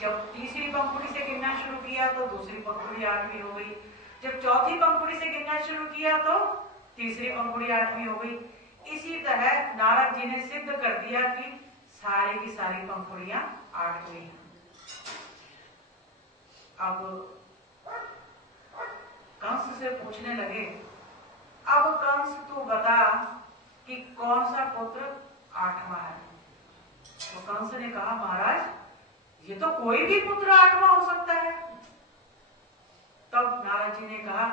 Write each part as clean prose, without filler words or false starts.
जब तीसरी पंखुड़ी से गिनना शुरू किया तो दूसरी पंखुड़ी 8वीं हो गई। जब चौथी पंखुड़ी से गिनना शुरू किया तो तीसरी पंखुड़ी 8वीं हो गई। इसी तरह नारद जी ने सिद्ध कर दिया कि सारी की सारी पंखुड़ियां 8वीं हैं। अब कंस से पूछने लगे, अब कंस तू बता कि कौन सा पुत्र 8वां है। तो कंस ने कहा, महाराज ये तो कोई भी पुत्र 8वां हो सकता है। तब नारद जी ने कहा,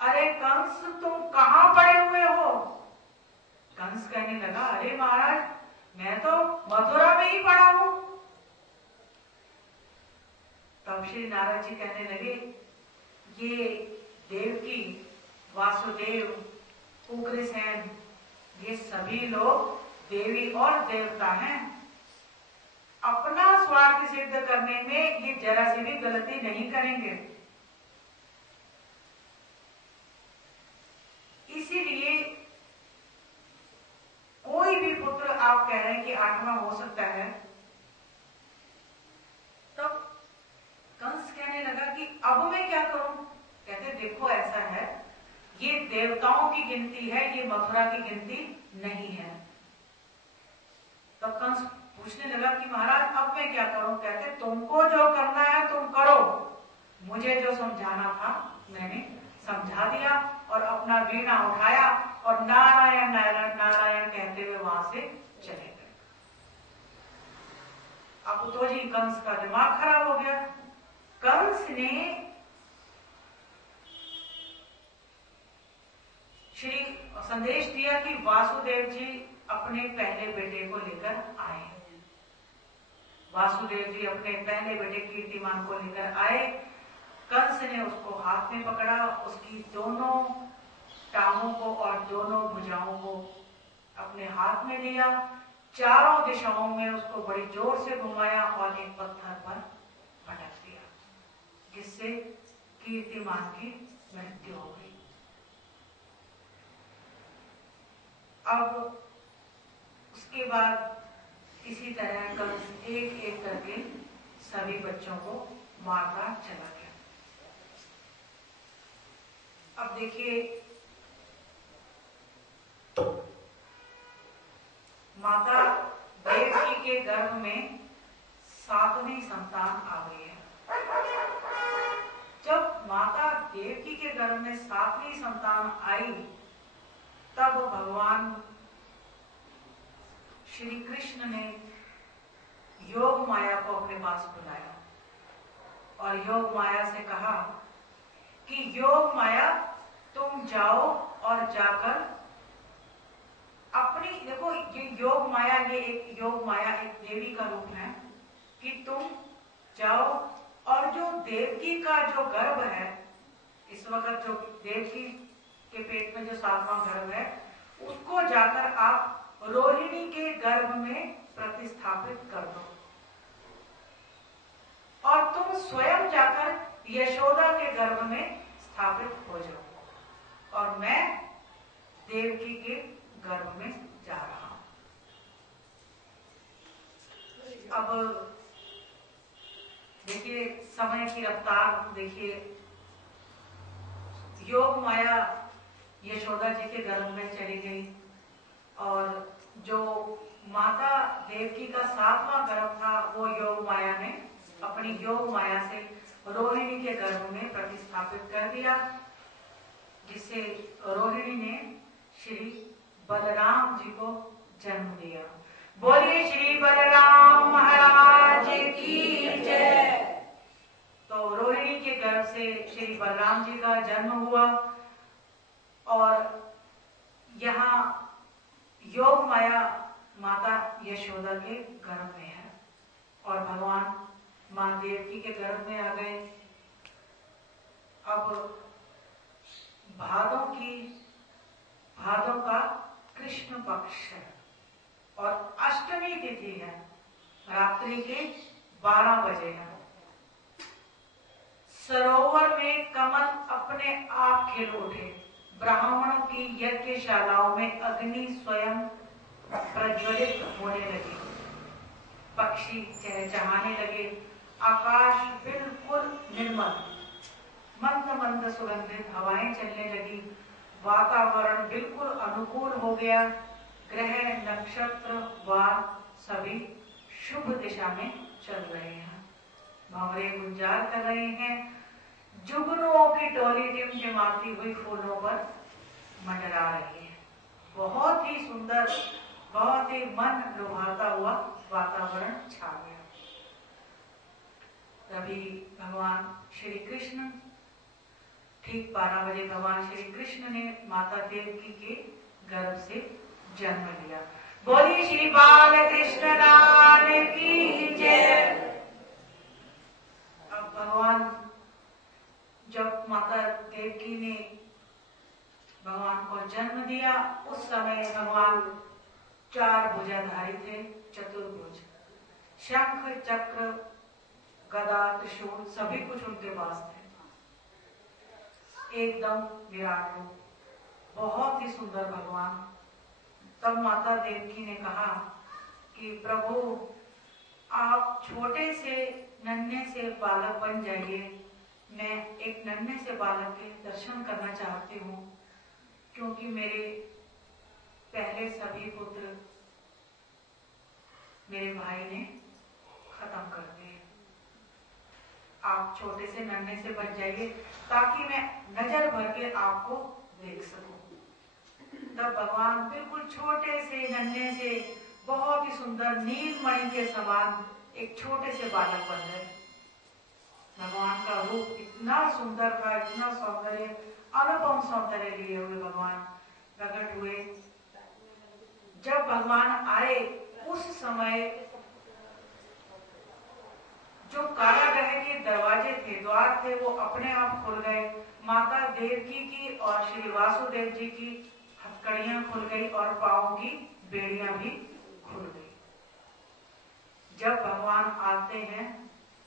अरे कंस तुम कहां पड़े हुए हो। कंस कहने लगा, अरे महाराज मैं तो मथुरा में ही पड़ा हूं। तब श्री नारद जी कहने लगे, ये देवकी, वासुदेव, उग्रसेन, ये सभी लोग देवी और देवता हैं। अपना स्वार्थ सिद्ध करने में ये जरा सी भी गलती नहीं करेंगे। इसीलिए कोई भी पुत्र आप कह रहे हैं कि 8वां हो सकता है। तब कंस कहने लगा कि अब मैं क्या करूं। कहते देखो ऐसा है, ये देवताओं की गिनती है, ये मथुरा की गिनती नहीं है। तब कंस पूछने लगा कि महाराज अब मैं क्या करूं। कहते तुमको जो करना है तुम करो, मुझे जो समझाना था मैंने समझा दिया और अपना वीणा उठाया और नारायण नारायण नारायण कहते हुए वहां से चले गए। अब तो जी कंस का दिमाग खराब हो गया। कंस ने श्री संदेश दिया कि वासुदेव जी अपने पहले बेटे को लेकर आए। वासुदेव जी अपने पहले बेटे कीर्तिमान को लेकर आए। कंस ने उसको हाथ में पकड़ा, उसकी दोनों टांगों को और दोनों भुजाओं को अपने हाथ में लिया, चारों दिशाओं में उसको बड़ी जोर से घुमाया और एक पत्थर पर पटक दिया, जिससे कीर्तिमान की मृत्यु हो गई। अब उसके बाद इसी तरह कंस एक एक करके सभी बच्चों को मारता चला गया। अब देखिए, माता देवकी के गर्भ में 7वीं संतान आ गई है। जब माता देवकी के गर्भ में 7वीं संतान आई, तब भगवान श्री कृष्ण ने योग माया को अपने पास बुलाया और योग माया से कहा कि योग माया तुम जाओ और जाकर अपनी, देखो ये योग माया, ये एक योग माया एक देवी का रूप है, कि तुम जाओ और जो देवकी का जो गर्भ है, इस वक्त जो देवकी के पेट में जो 7वां गर्भ है, उसको जाकर आप रोहिणी के गर्भ में प्रतिस्थापित कर दो और तुम स्वयं जाकर यशोदा के गर्भ में स्थापित हो जाओ और मैं देवकी के गर्भ में जा रहा हूं। अब देखिए समय की रफ्तार देखिए, योग माया यशोदा जी के गर्भ में चली गई और जो माता देवकी का 7वां गर्भ था वो योग माया ने अपनी योग माया से रोहिणी के गर्भ में प्रतिस्थापित कर दिया, जिससे रोहिणी ने श्री बलराम जी को जन्म दिया। बोलिए श्री बलराम महाराज की जय। तो रोहिणी के गर्भ से श्री बलराम जी का जन्म हुआ और यहाँ योग माया माता यशोदा के गर्भ में है और भगवान मां देवकी के गर्भ में आ गए। अब भादों का कृष्ण पक्ष है और अष्टमी तिथि है, रात्रि के 12 बजे है। सरोवर में कमल अपने आप खिल उठे, ब्राह्मणों की यज्ञशालाओं में अग्नि स्वयं प्रज्वलित होने लगी, पक्षी चहचहाने लगे आकाश बिल्कुल निर्मल, मंद मंद सुगंधित हवाएं चलने लगी, वातावरण बिल्कुल अनुकूल हो गया, ग्रह नक्षत्र वार सभी शुभ दिशा में चल रहे हैं, भंवरे गुंजार कर रहे हैं, जुगनुओं की टोली टिमटिमाती हुई फूलों पर मंडरा रही है। बहुत ही सुंदर, बहुत ही मन लुभाता हुआ वातावरण छा गया। तभी भगवान श्री कृष्ण, ठीक 12 बजे भगवान श्री कृष्ण ने माता देवकी के गर्भ से जन्म लिया। बोली श्री बाल कृष्ण लाल की जय। अब भगवान, जब माता देवकी ने भगवान को जन्म दिया, उस समय भगवान 4 भुजाधारी थे, चतुर्भुज, शंख चक्र गदा त्रिशूल सभी कुछ उनके पास थे, एकदम विराट रूप, बहुत ही सुंदर भगवान। तब माता देवकी ने कहा कि प्रभु आप छोटे से नन्हे से बालक बन जाइए, मैं एक नन्हे से बालक के दर्शन करना चाहती हूँ, क्योंकि मेरे पहले सभी पुत्र मेरे भाई ने खत्म कर दिए। आप छोटे से नन्हे से बच जाइए ताकि मैं नजर भर के आपको देख सकूं। तब भगवान बिल्कुल छोटे से नन्हे से बहुत ही सुंदर नीलमणि के समान एक छोटे से बालक बन गए। भगवान का रूप इतना सुंदर था, इतना सौंदर्य, अनुपम सौंदर्य लिए हुए भगवान प्रकट हुए। जब भगवान आए उस समय जो कारागृह के दरवाजे थे, द्वार थे, वो अपने आप खुल गए। माता देवकी की और श्री वासुदेव जी की हथकड़ियां खुल गई और पांवों की बेड़ियां भी खुल गई। जब भगवान आते हैं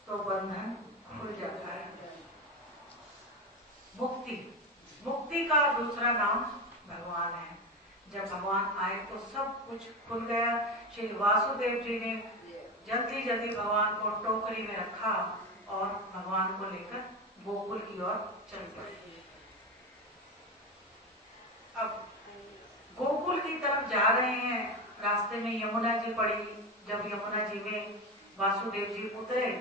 तो बंधन खुल जाता है। मुक्ति, मुक्ति का दूसरा नाम भगवान है। जब भगवान आए तो सब कुछ खुल गया। श्री वासुदेव जी ने जल्दी जल्दी भगवान को टोकरी में रखा और भगवान को लेकर गोकुल की ओर चल पड़े। अब गोकुल की तरफ जा रहे हैं, रास्ते में यमुना जी पड़ी। जब यमुना जी में वासुदेव जी उतरे,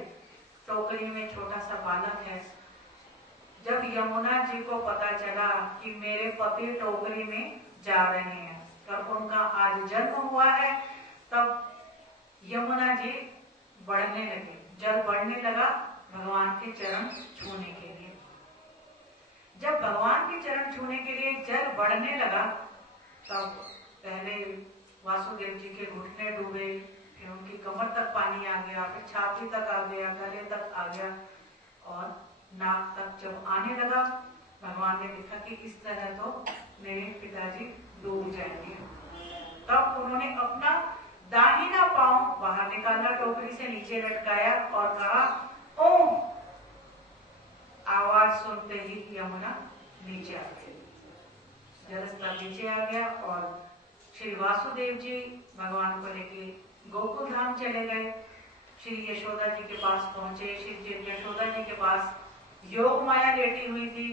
टोकरी में छोटा सा बालक है। जब यमुना जी को पता चला कि मेरे पति टोकरी में जा रहे हैं और उनका आज जन्म हुआ है, तब यमुना जी बढ़ने लगे, जल बढ़ने लगा भगवान के चरण छूने के लिए। जब भगवान के चरण छूने के लिए जल बढ़ने लगा, तब पहले वासुदेव जी के घुटने डूबे, फिर उनकी कमर तक पानी आ गया, फिर छाती तक आ गया, गले तक आ गया और नाक तक जब आने लगा, भगवान ने देखा कि इस तरह तो मेरे पिताजी डूब जाएंगे। तब उन्होंने अपना दाहिना पांव बाहर निकाला, टोकरी से नीचे लटकाया और कहा ओम। आवाज सुनते ही यमुना नीचे आ गई, जलस्तर नीचे आ गया और श्री वासुदेव जी भगवान को लेके गोकुल धाम चले गए। श्री यशोदा जी के पास पहुंचे। श्री यशोदा जी के पास योग माया लेटी हुई थी।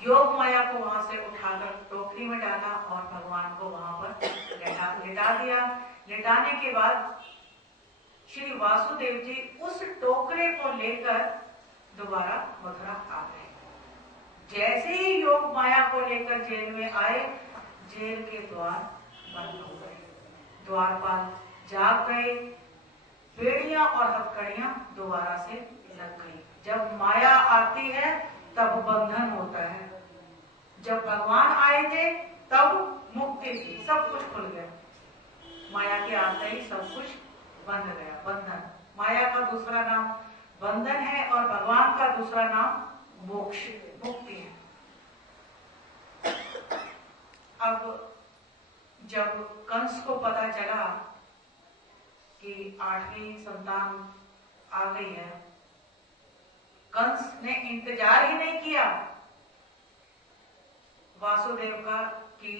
योग माया को वहां से उठाकर टोकरी में डाला और भगवान को वहां पर लेटा दिया। लेटाने के बाद श्री वासुदेव जी उस टोकरे को लेकर दोबारा मथुरा आ गए। जैसे ही योग माया को लेकर जेल में आए, जेल के द्वार बंद हो गए, द्वारपाल जाग गए, बेड़ियां और हथकड़ियां दोबारा से लग गई। जब माया आती है तब बंधन होता है। जब भगवान आए थे तब मुक्ति थी, सब कुछ खुल गया। माया के आते ही सब कुछ बंध गया। बंधन, माया का दूसरा नाम बंधन है और भगवान का दूसरा नाम मोक्ष, मुक्ति है। अब जब कंस को पता चला कि 8वीं संतान आ गई है, कंस ने इंतजार ही नहीं किया वासुदेव का कि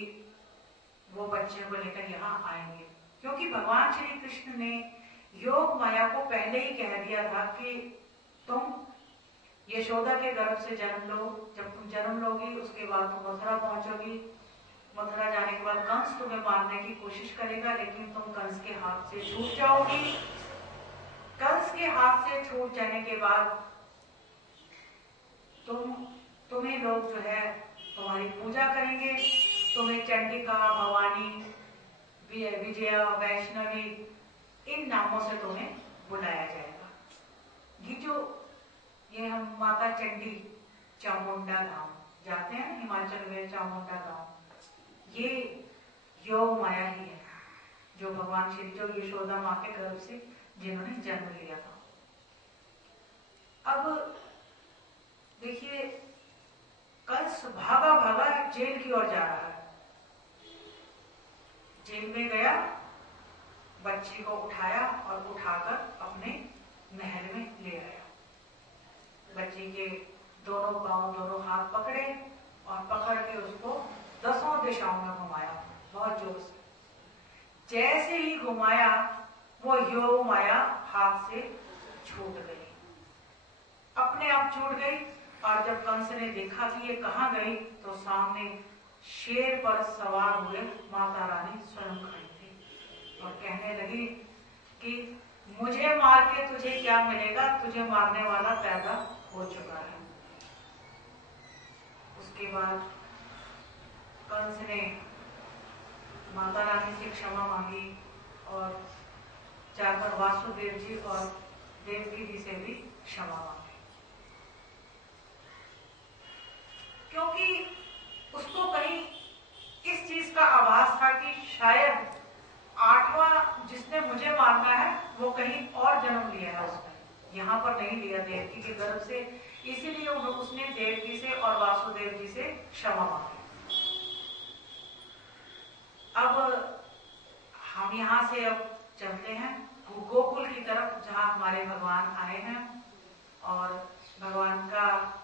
वो बच्चे को लेकर यहाँ आएंगे, क्योंकि भगवान श्री कृष्ण ने योग माया को पहले ही कह दिया था कि तुम यशोदा के गर्भ से जन्म लो, जब तुम जन्म लोगी उसके बाद तुम मथुरा पहुंचोगी, मथुरा जाने के बाद कंस तुम्हें मारने की कोशिश करेगा, लेकिन तुम कंस के हाथ से छूट जाओगी। कंस के हाथ से छूट जाने के बाद तुम्हें लोग जो है तुम्हारी पूजा करेंगे, तुम्हें चंडिका, भवानी, विजया, वैष्णवी इन नामों से तुम्हें बुलाया जाएगा। ये हम माता चंडी चामुंडा धाम जाते हैं हिमाचल में, चामुंडा धाम, ये योग माया ही है जो भगवान श्री जो यशोदा माँ के गर्भ से जिन्होंने जन्म लिया था। अब देखिए कंस भागा भागा जेल की ओर जा रहा है। जेल में गया, बच्ची को उठाया और उठाकर अपने महल में ले आया। बच्ची के दोनों पांव, दोनों हाथ पकड़े और पकड़ के उसको 10 दिशाओं में घुमाया बहुत जोर से। जैसे ही घुमाया वो योग माया हाथ से छूट गई, अपने आप छूट गई। और जब कंस ने देखा कि ये कहाँ गई, तो सामने शेर पर सवार हुए माता रानी स्वयं खड़ी थी और कहने लगी कि मुझे मार के तुझे क्या मिलेगा, तुझे मारने वाला पैदा हो चुका है। उसके बाद कंस ने माता रानी से क्षमा मांगी और जाकर वासुदेव जी और देवकी जी से भी क्षमा मांगी, क्योंकि उसको कहीं इस चीज का आभास था कि शायद 8वां जिसने मुझे मारना है वो कहीं और जन्म लिया है, उसने यहाँ पर नहीं लिया देवकी के गर्भ से। इसीलिए उसने देवकी से और वासुदेव जी से क्षमा मांगी। अब हम यहाँ से अब चलते हैं गोकुल की तरफ, जहाँ हमारे भगवान आए हैं और भगवान का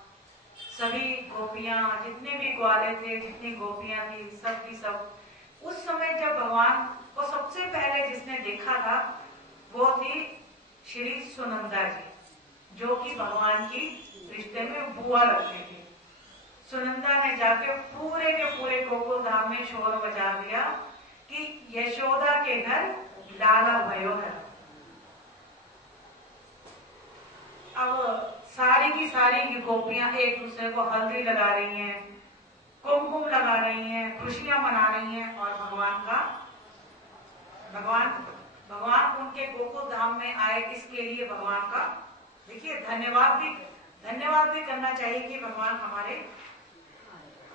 सभी गोपियां, जितने भी ग्वाले थे, जितनी गोपियां थी, सब की सब उस समय जब भगवान को सबसे पहले जिसने देखा था वो थी श्री सुनंदा जी, जो कि भगवान की रिश्ते में बुआ लगती थी। सुनंदा ने जाके पूरे के पूरे गोकुल धाम में शोर मचा दिया कि यशोदा के घर लाला भयो है। अब सारी की सारी की गोपियां एक दूसरे को हल्दी लगा रही हैं, कुमकुम लगा रही हैं, खुशियां मना रही हैं और भगवान उनके गोकुल धाम में आए, इसके लिए भगवान का देखिए धन्यवाद भी करना चाहिए कि भगवान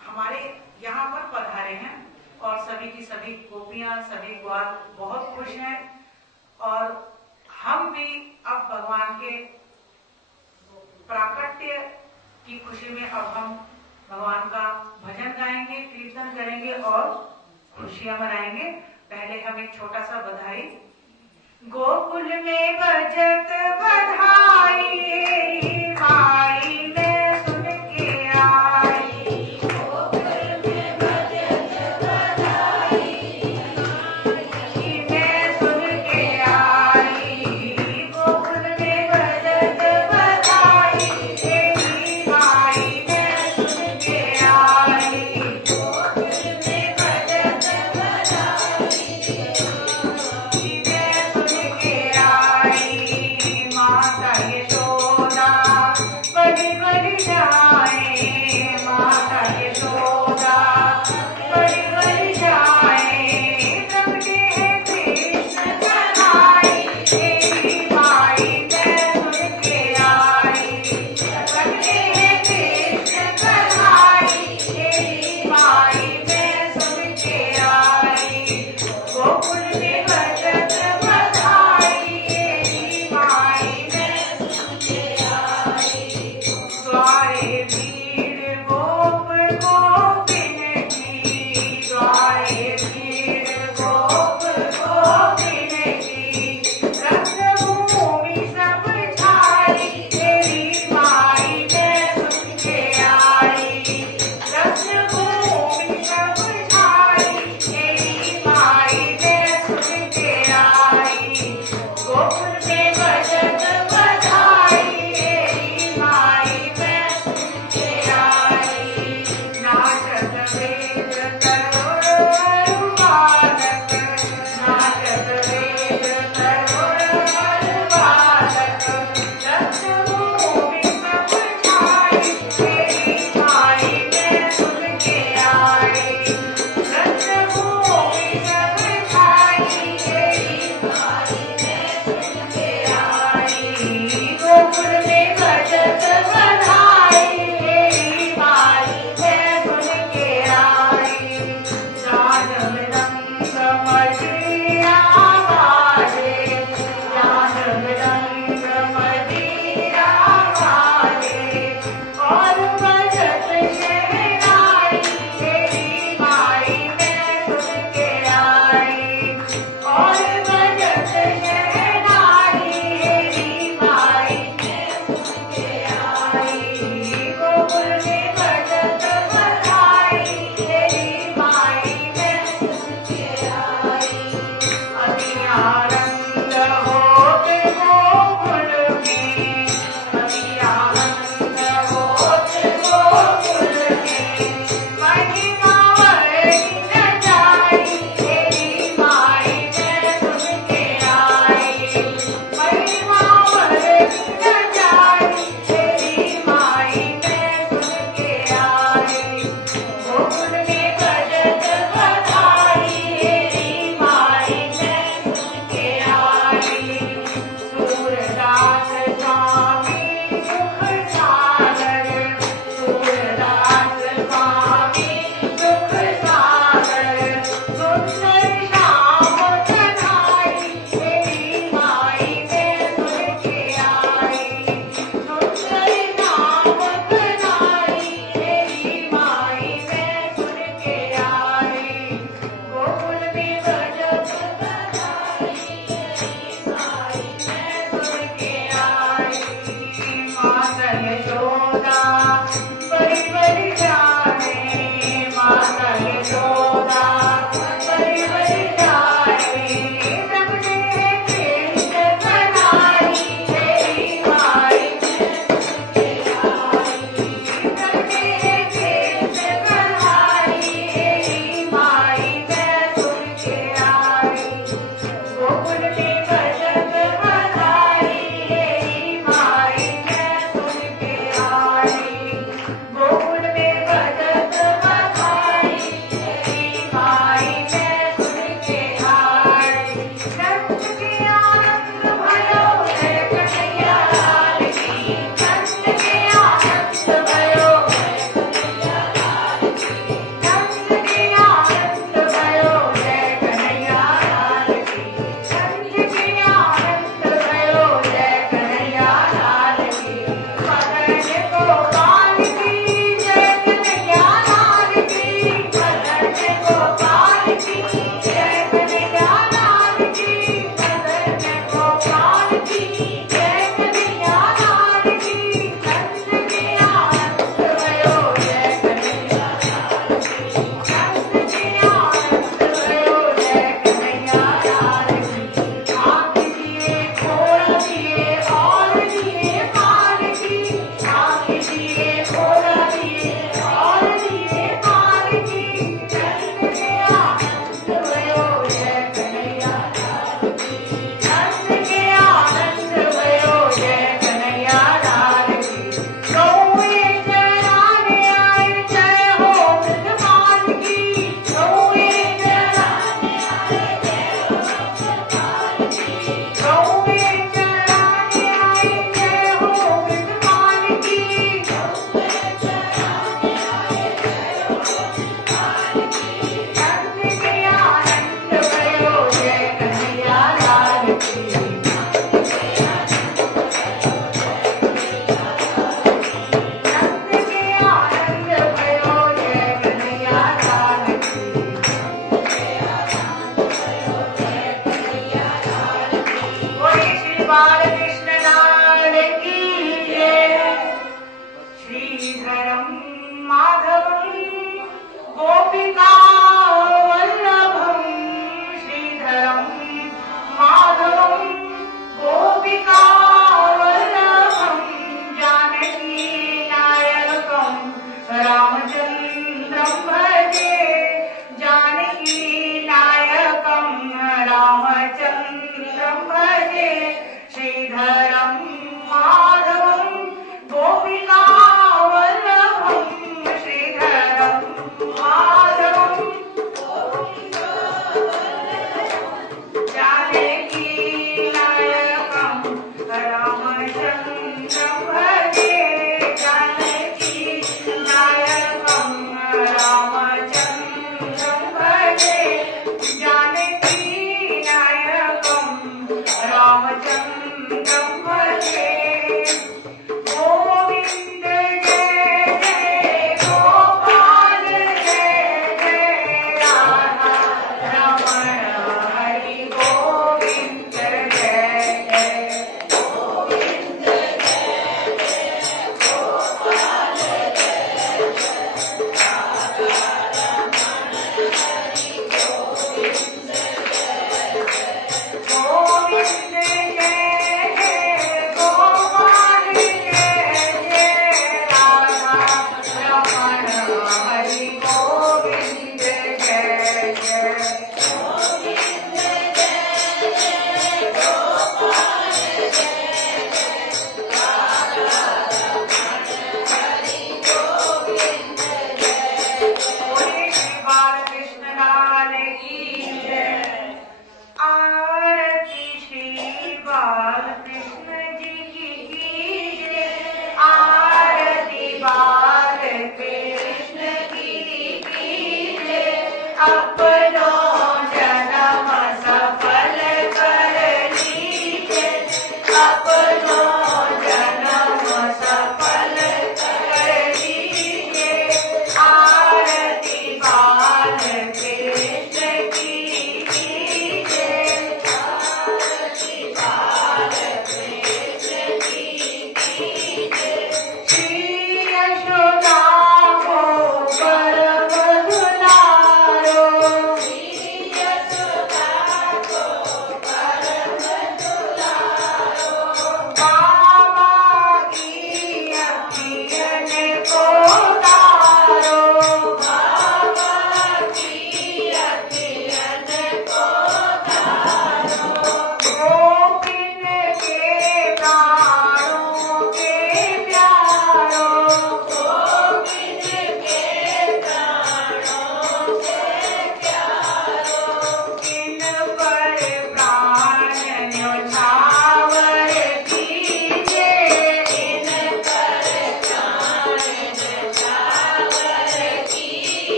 हमारे यहाँ पर पधारे हैं। और सभी की सभी गोपियां, सभी ग्वाल बहुत खुश हैं और हम भी अब भगवान के प्राकट्य की खुशी में अब हम भगवान का भजन गाएंगे, कीर्तन करेंगे और खुशियां मनाएंगे। पहले हम एक छोटा सा बधाई। गोकुल में बजत बधाई, माई में सुन के आई, गोकुल में बजत बधाई, माई में सुन के आई, गोकुल में बजत बधाई, माई में सुन के आई, गोकुल में बजत बधाई, माता यशोदा बड़ी बड़ी जाए, माता यशोदा बड़ी बड़ी जाए, प्रगटे है कृष्ण कन्हैया, तेरी माई मैं सुन के आई, प्रगटे है कृष्ण कन्हैया, तेरी माई मैं सुन के आई, गोकुल में बजत बधाई, तेरी माई मैं सुन सूर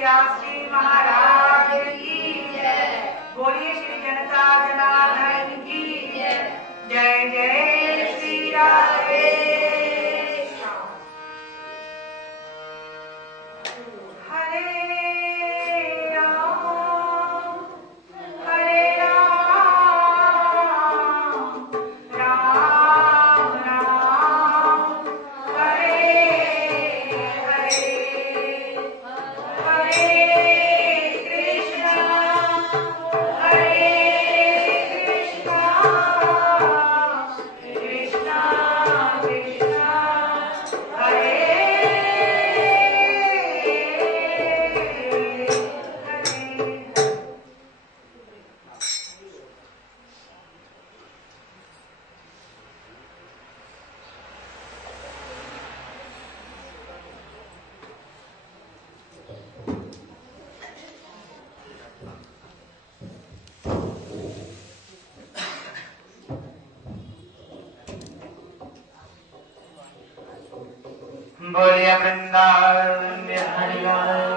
व्यास जी महाराज की जय। बोलिए श्री जनक बोलिए वृंदावन बिहारी लाल